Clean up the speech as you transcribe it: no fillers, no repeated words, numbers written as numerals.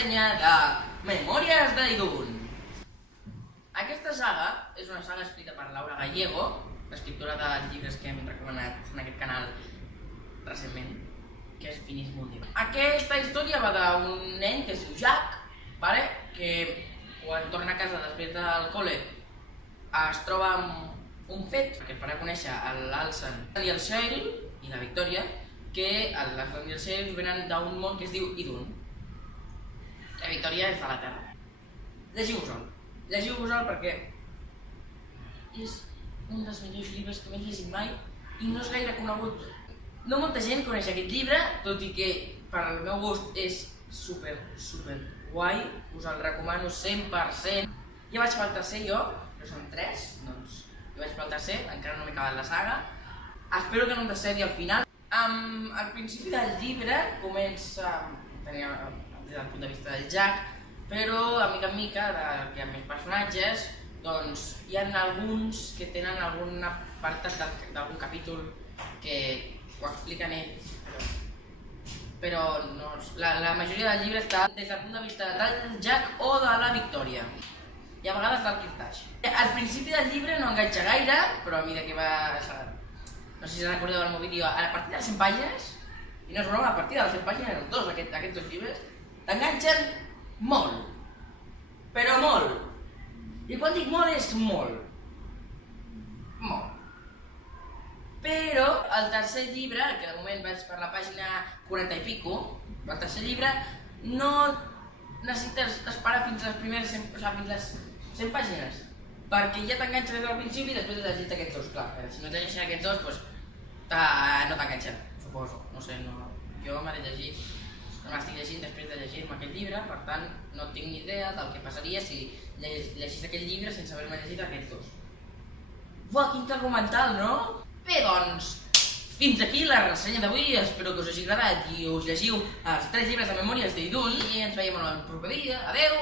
ressenya de Memòries d'Idun. Aquesta saga és una saga escrita per Laura Gallego, l'escriptora dels llibres que hem recomanat en aquest canal recentment, que és Finis Mundi. Aquesta història va d'un nen que es diu Jack, que quan torna a casa després del col·le es troba amb un fet que farà conèixer l'Alsan i el Cheryl i la Victòria, que l'Alsan i el Cheryl venen d'un món que es diu Idun. La Victòria és de la Terra. Llegiu-vos-el perquè és un dels millors llibres que m'he llegit mai i no és gaire conegut. No molta gent coneix aquest llibre, tot i que per al meu gust és super guai, us el recomano 100%. Ja vaig pel tercer jo, però són 3, doncs jo vaig pel tercer, encara no m'he acabat la saga. Espero que no em decedi al final. Al principi del llibre comença des del punt de vista del Jack, però a mica en mica, que hi ha més personatges, doncs hi ha alguns que tenen algun apartat d'algun capítol que ho expliquen ells, però no, la majoria del llibre està des del punt de vista del Jack o de la Victòria, i a vegades del Kirtash. Al principi del llibre no enganxa gaire, però a mesura que va... No sé si recordeu el meu vídeo, a partir de les 100 pàgines, i no és broma, a partir de les 100 pàgines, aquests dos llibres, t'enganxen molt, però molt. I quan dic molt és molt. Molt. Però el tercer llibre, que de moment vaig per la pàgina 40 i pico, el tercer llibre no necessites esperar fins les primeres 100 pàgines, perquè ja t'enganxa des del principi i després de llegir aquests dos. Clar, si no t'enganxen aquests dos, doncs no t'enganxen, suposo. No sé, jo m'estic llegint després de llegir-me aquest llibre, per tant no tinc ni idea del que passaria si llegís aquest llibre sense haver-me llegit aquests dos. Uah, quin argumental, no? Bé, doncs, fins aquí la ressenya d'avui, espero que us hagi agradat i us llegiu els 3 llibres de Memòries d'Idun i ens veiem en el proper vídeo. Adeu!